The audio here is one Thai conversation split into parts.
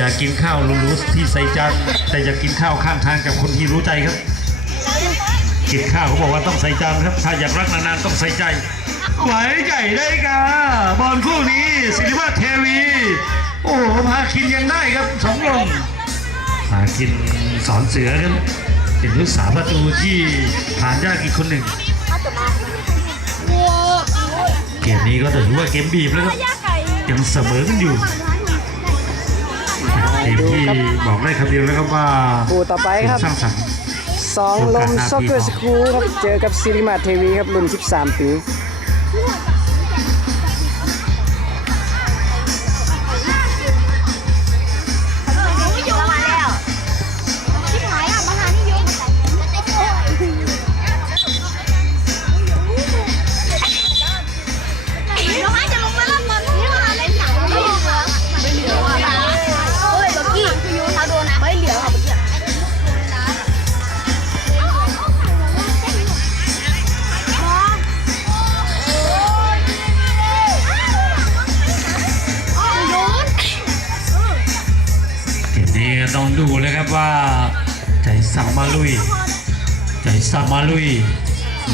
อยากกินข้าวรู้ๆที่ใส่จานแต่อยากกินข้าวข้างทางกับคนที่รู้ใจครับ กินข้าวเขาบอกว่าต้องใส่จานครับ ถ้าอยากรักนานๆต้องใส่ใจ ไหวใหญ่ได้กาบอลคู่นี้ศิริวัฒน์เทวี โอ้โหพาคินยังได้ครับสองลมพาคินสอนเสือครับเป็นลูกสาวประตูที่ผ่านยากอีกคนหนึ่งเกมนี้ก็ถือว่าเกมบีบแล้วครับยังเสมอกันอยู่ เกมที่บอกได้คำเดียวแล้วครับว่าคู่ต่อไปครับ สร้างสรรค์ สองลมซ็อกเกอร์สคูลครับ เจอกับซิริมาเทวีครับรุ่น 13 ปี นี้ก็ต้องดูเลยครับว่า ใจสั่งมาลุย ใจสั่งมาลุย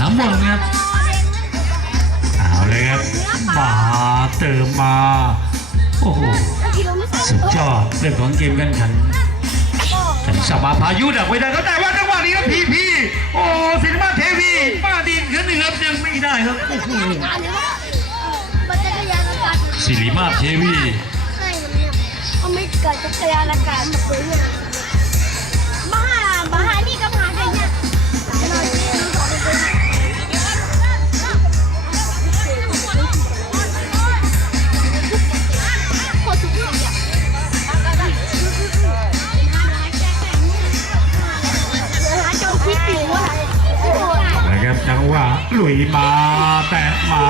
น้ำมนต์ครับเอาเลยครับมาเติมมา โอ้โหสุดยอดเรื่องของเกมกันขันแต่สมาพายุดักไว้ได้ก็แต่ว่าจังหวะนี้ครับพีพีโอ้สินมาเทวีมาดินขึ้นหนึ่งครับยังไม่ได้ครับโอ้โหมันจะยานอากาศสิริมาเทวี ไม่เกิดจักรยานอากาศมาเลยเนี่ยมามหานี่ก็มาได้เนี่ยเราที่เราสองคนโคตรสุดยอดอ่าจนคิดอยู่ว่าโอ้ยนะครับจังหวะลุยมาแตะมา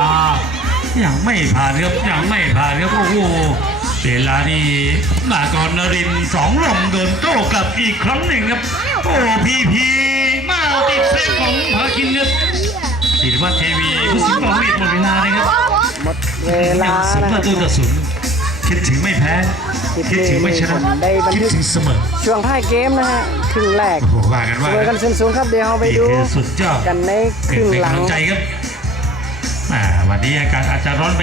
ยังไม่ผ่านครับยังไม่ผ่านครับโอ้โห เวลานี้นากรนรินทร์สองลมโดนโต้กลับอีกครั้งหนึ่งครับ โอ้พีพีมาติดเซฟของพาคินครับศิริวัฒน์เทวีผู้สิงห์บอลลีดหมดเวลานะครับหมดเวลายังสมนะคปรับระตูต่อศูนย์คิดถึงไม่แพ้ คิดถึงไม่ชนะได้บันทึคิดกถึงเสมอ ช่วงท้ายเกมนะฮะครึ่งแรกโอ้โหว่ากันเสว่ามอกันสูงๆครับเดี๋ยวเราไปนี่ดูคือสุดยอดกันในคเป็นรึ่งเป็นหลังกำลังใจครับอ่าวันนี้อากาศอาจจะร้อนไป